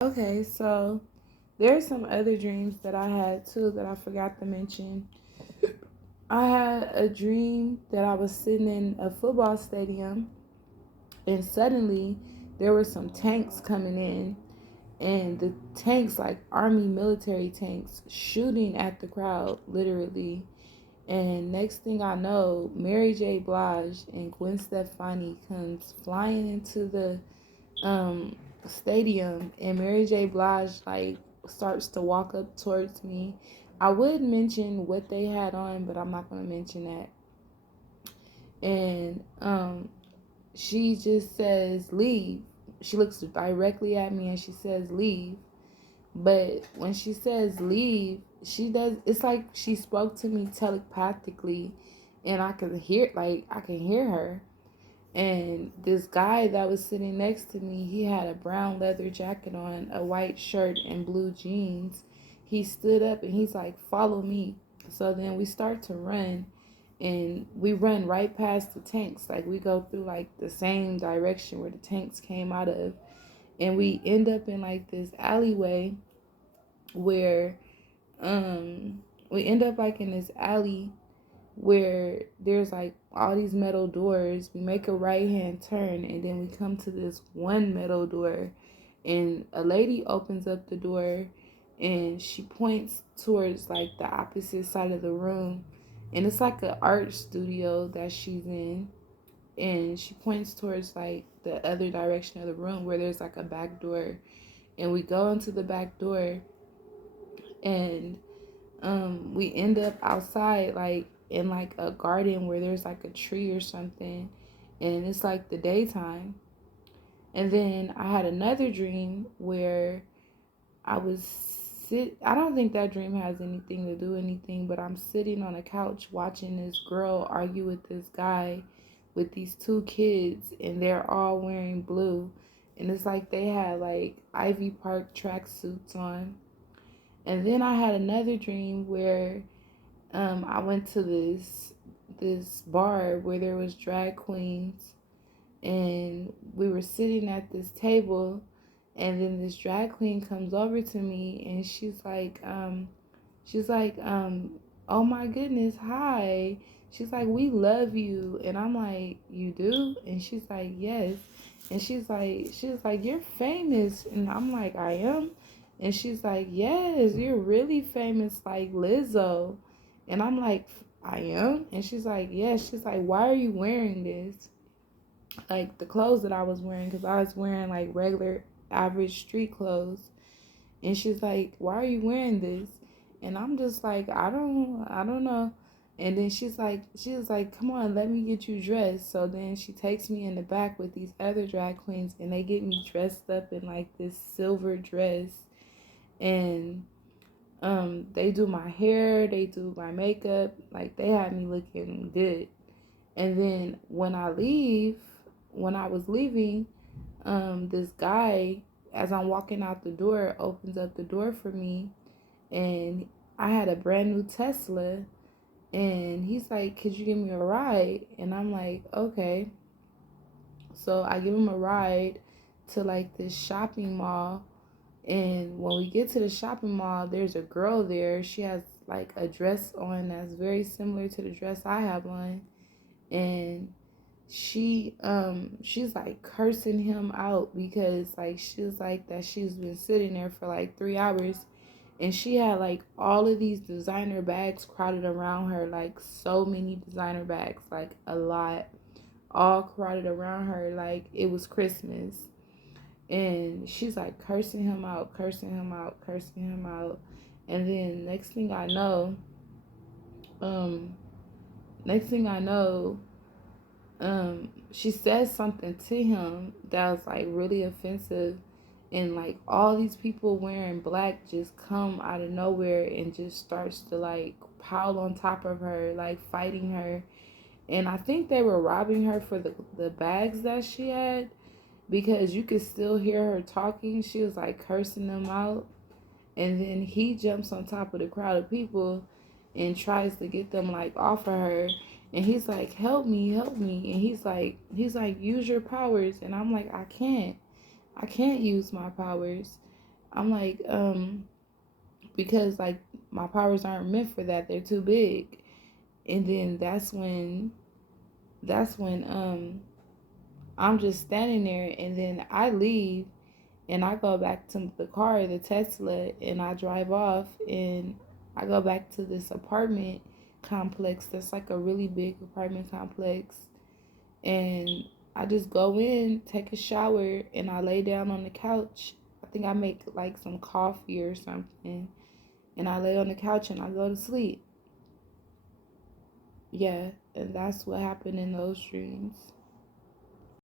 Okay, so there's some other dreams that I had too that I forgot to mention. I had a dream that I was sitting in a football stadium and suddenly there were some tanks coming in, and the tanks, like army military tanks, shooting at the crowd literally. And next thing I know, Mary J. Blige and Gwen Stefani comes flying into the um stadium, and Mary J. Blige like starts to walk up towards me. I would mention what they had on, but I'm not gonna mention that. And she just says leave. She looks directly at me and she says leave. But when she says leave, she does, it's like she spoke to me telepathically, and I can hear her. And this guy that was sitting next to me, he had a brown leather jacket on, a white shirt, and blue jeans. He stood up and he's like, follow me. So then we start to run, and we run right past the tanks. Like we go through like the same direction where the tanks came out of. And we end up in like this alleyway where um we end up like in this alley where there's like all these metal doors. We make a right hand turn and then we come to this one metal door, and a lady opens up the door and she points towards like the opposite side of the room, and it's like an art studio that she's in, and she points towards like the other direction of the room where there's like a back door, and we go into the back door, and we end up outside like in like a garden where there's like a tree or something, and it's like the daytime. And then I had another dream where I don't think that dream has anything to do with anything, but I'm sitting on a couch watching this girl argue with this guy with these two kids, and they're all wearing blue, and it's like they had like Ivy Park tracksuits on. And then I had another dream where I went to this bar where there was drag queens, and we were sitting at this table, and then this drag queen comes over to me and she's like, oh my goodness, hi. She's like, we love you. And I'm like, you do? And she's like, yes. And she's like, you're famous. And I'm like, I am. And she's like, yes, you're really famous, like Lizzo. And I'm like, I am. And she's like, yes. She's like, why are you wearing this? Like the clothes that I was wearing, because I was wearing like regular average street clothes. And she's like, why are you wearing this? And I'm just like, I don't know. And then she was like, come on, let me get you dressed. So then she takes me in the back with these other drag queens, and they get me dressed up in like this silver dress. And they do my hair, they do my makeup, like they had me looking good. And then when I was leaving, this guy, as I'm walking out the door, opens up the door for me, and I had a brand new Tesla, and he's like, could you give me a ride? And I'm like, okay. So I give him a ride to like this shopping mall, and when we get to the shopping mall, there's a girl there. She has like a dress on that's very similar to the dress I have on, and she's like cursing him out because like she was like that she's been sitting there for like 3 hours, and she had like all of these designer bags crowded around her, like so many designer bags, like a lot, all crowded around her like it was Christmas. And she's like cursing him out, cursing him out, cursing him out. And then um next thing I know, she says something to him that was like really offensive, and like all these people wearing black just come out of nowhere and just starts to like pile on top of her, like fighting her. And I think they were robbing her for the bags that she had, because you could still hear her talking. She was like cursing them out, and then he jumps on top of the crowd of people and tries to get them like off of her, and he's like, help me. And he's like use your powers. And I'm like, I can't use my powers. I'm like, because like my powers aren't meant for that. They're too big. And then that's when I'm just standing there, and then I leave and I go back to the car, the Tesla, and I drive off, and I go back to this apartment complex that's like a really big apartment complex. And I just go in, take a shower, and I lay down on the couch. I think I make like some coffee or something, and I lay on the couch and I go to sleep. Yeah, and that's what happened in those dreams.